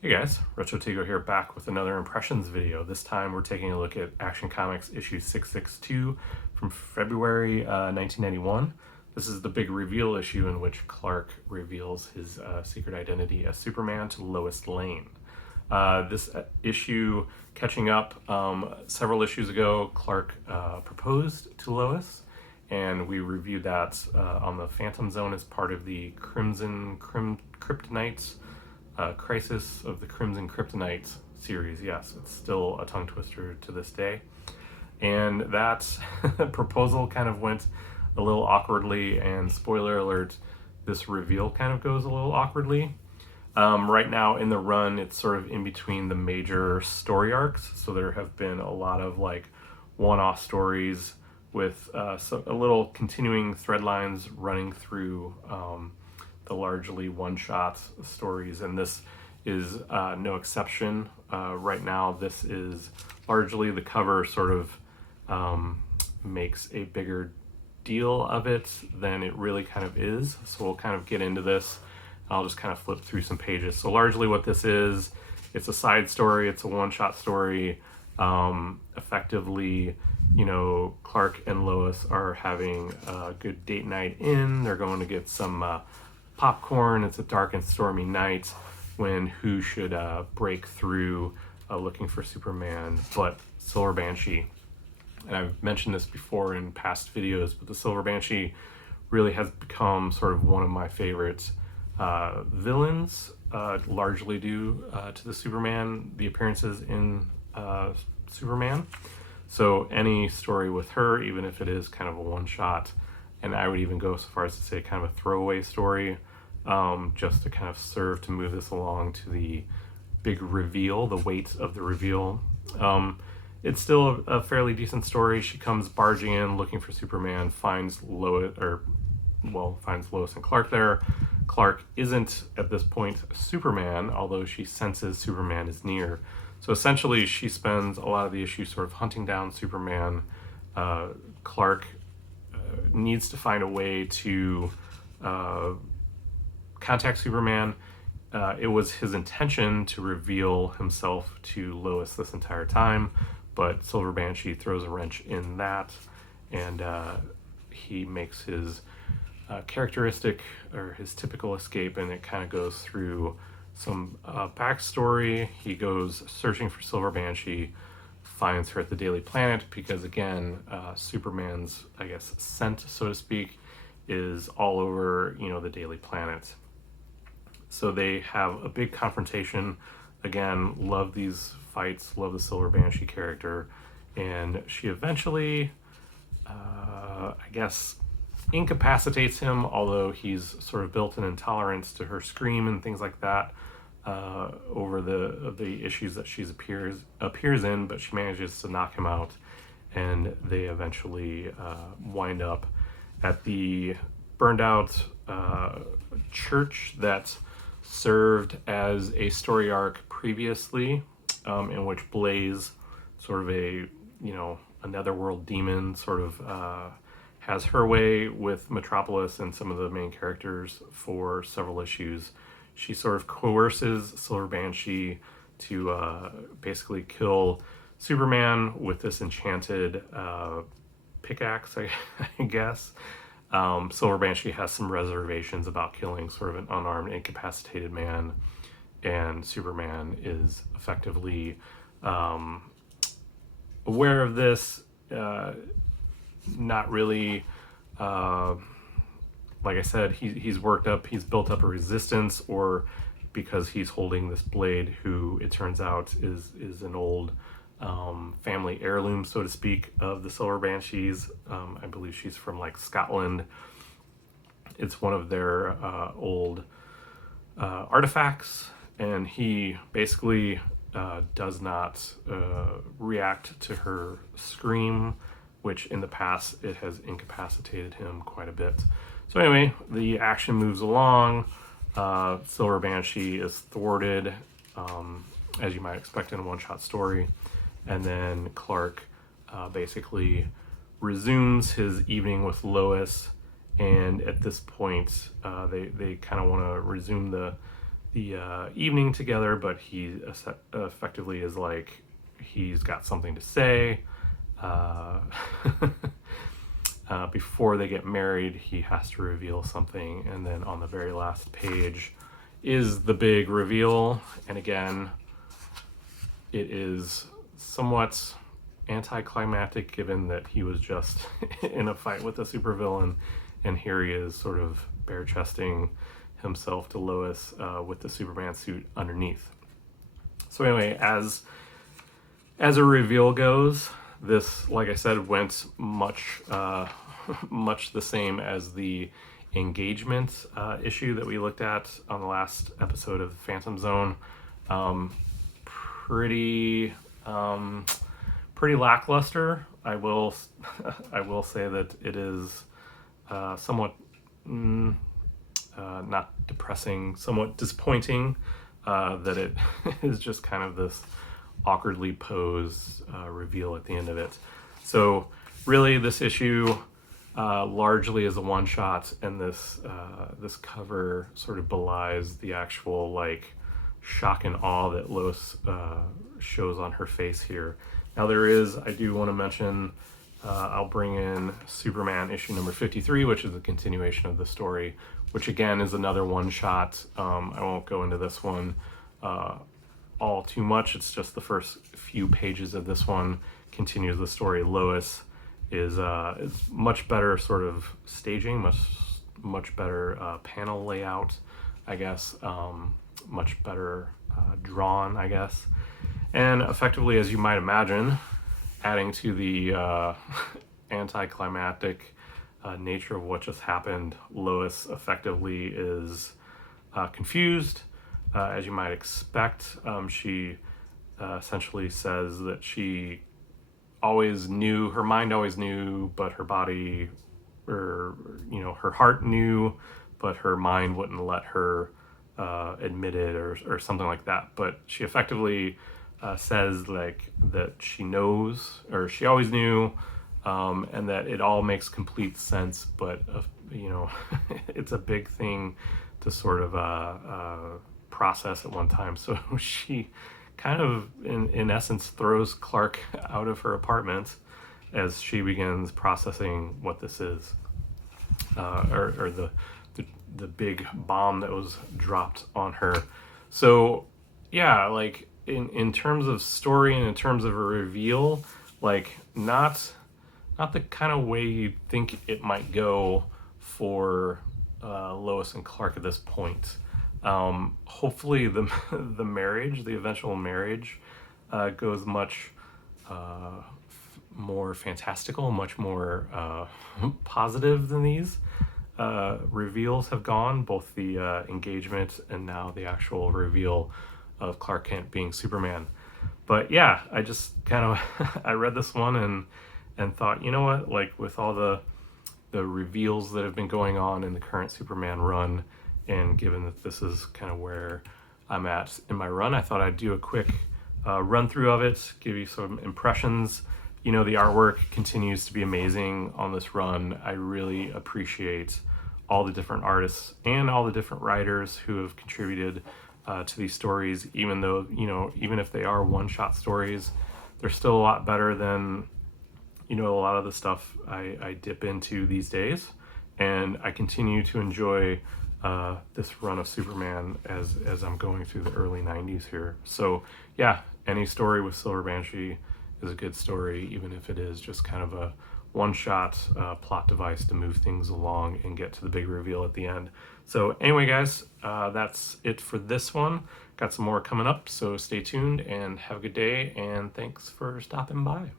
Hey guys, Retro Tigo here, back with another impressions video. This time we're taking a look at Action Comics issue 662 from February 1991. This is the big reveal issue in which Clark reveals his secret identity as Superman to Lois Lane. This issue, catching up, several issues ago, Clark proposed to Lois, and we reviewed that on the Phantom Zone as part of the Kryptonite Crisis of the Crimson Kryptonite series. Yes, it's still a tongue twister to this day. And that proposal kind of went a little awkwardly, and spoiler alert, this reveal kind of goes a little awkwardly. Right now in the run, it's sort of in between the major story arcs, so there have been a lot of like one-off stories with a little continuing thread lines running through the largely one-shot stories, and this is no exception. Right now, this is largely the cover sort of makes a bigger deal of it than it really kind of is. So we'll kind of get into this. I'll just kind of flip through some pages. So largely what this is, it's a side story, it's a one-shot story. Effectively, you know, Clark and Lois are having a good date night in. They're going to get some popcorn. It's a dark and stormy night when who should break through looking for Superman but Silver Banshee. And I've mentioned this before in past videos, but the Silver Banshee really has become sort of one of my favorite villains, largely due to the appearances in Superman. So any story with her, even if it is kind of a one-shot, and I would even go so far as to say kind of a throwaway story, just to kind of serve to move this along to the big reveal, the weight of the reveal. It's still a fairly decent story. She comes barging in looking for Superman, finds Lois and Clark there. Clark isn't at this point Superman, although she senses Superman is near. So essentially she spends a lot of the issue sort of hunting down Superman. Clark needs to find a way to contact Superman. It was his intention to reveal himself to Lois this entire time, but Silver Banshee throws a wrench in that, and he makes his characteristic, or his typical escape, and it kind of goes through some backstory. He goes searching for Silver Banshee, finds her at the Daily Planet, because again, Superman's, I guess, scent, so to speak, is all over, you know, the Daily Planet. So they have a big confrontation. Again, love these fights, love the Silver Banshee character, and she eventually, I guess, incapacitates him, although he's sort of built an intolerance to her scream and things like that over the issues that she appears in, but she manages to knock him out, and they eventually wind up at the burned out church that served as a story arc previously, in which Blaze, sort of a, you know, a netherworld demon, sort of has her way with Metropolis and some of the main characters for several issues. She sort of coerces Silver Banshee to basically kill Superman with this enchanted pickaxe, I guess. Silver Banshee has some reservations about killing sort of an unarmed, incapacitated man, and Superman is effectively aware of this, not really, like I said, he's worked up, he's built up a resistance, or because he's holding this blade, who it turns out is an old family heirloom, so to speak, of the Silver Banshees. I believe she's from like Scotland. It's one of their old artifacts, and he basically does not react to her scream, which in the past it has incapacitated him quite a bit. So anyway, the action moves along. Silver Banshee is thwarted, as you might expect in a one-shot story. And then Clark basically resumes his evening with Lois, and at this point they kind of want to resume the evening together, but he effectively is like he's got something to say. Uh, before they get married, he has to reveal something, and then on the very last page is the big reveal. And again, it is somewhat anticlimactic given that he was just in a fight with a supervillain, and here he is sort of bare-chesting himself to Lois with the Superman suit underneath. So anyway, as a reveal goes, this, like I said, went much much the same as the engagement issue that we looked at on the last episode of Phantom Zone. Pretty lackluster. I will say that it is somewhat not depressing, somewhat disappointing that it is just kind of this awkwardly posed reveal at the end of it. So really, this issue largely is a one-shot, and this cover sort of belies the actual like shock and awe that Lois shows on her face here. Now I do want to mention, I'll bring in Superman issue number 53, which is a continuation of the story, which again is another one-shot. I won't go into this one all too much. It's just the first few pages of this one continues the story. Lois is much better sort of staging, much better panel layout, I guess, much better drawn, I guess, and effectively, as you might imagine, adding to the anticlimactic nature of what just happened, Lois effectively is confused. As you might expect, she essentially says that she always knew, her mind always knew, but her body, or her heart knew, but her mind wouldn't let her admit it, or something like that. But she effectively says like that she knows, or she always knew, and that it all makes complete sense. But it's a big thing to sort of process at one time. So she kind of, in essence, throws Clark out of her apartment as she begins processing what this is, or the big bomb that was dropped on her. So yeah, like in terms of story and in terms of a reveal, like not the kind of way you'd think it might go for Lois and Clark at this point. Hopefully the marriage, the eventual marriage, goes much more fantastical, much more positive than these reveals have gone, both the engagement and now the actual reveal of Clark Kent being Superman. But yeah, I just kind of I read this one and thought, you know what, like with all the reveals that have been going on in the current Superman run, and given that this is kind of where I'm at in my run, I thought I'd do a quick run through of it, give you some impressions. The artwork continues to be amazing on this run. I really appreciate all the different artists and all the different writers who have contributed to these stories, even though, even if they are one-shot stories, they're still a lot better than, a lot of the stuff I dip into these days. And I continue to enjoy this run of Superman as I'm going through the early 90s here. So yeah, any story with Silver Banshee is a good story, even if it is just kind of a one-shot plot device to move things along and get to the big reveal at the end. So anyway, guys, that's it for this one. Got some more coming up, so stay tuned and have a good day, and thanks for stopping by.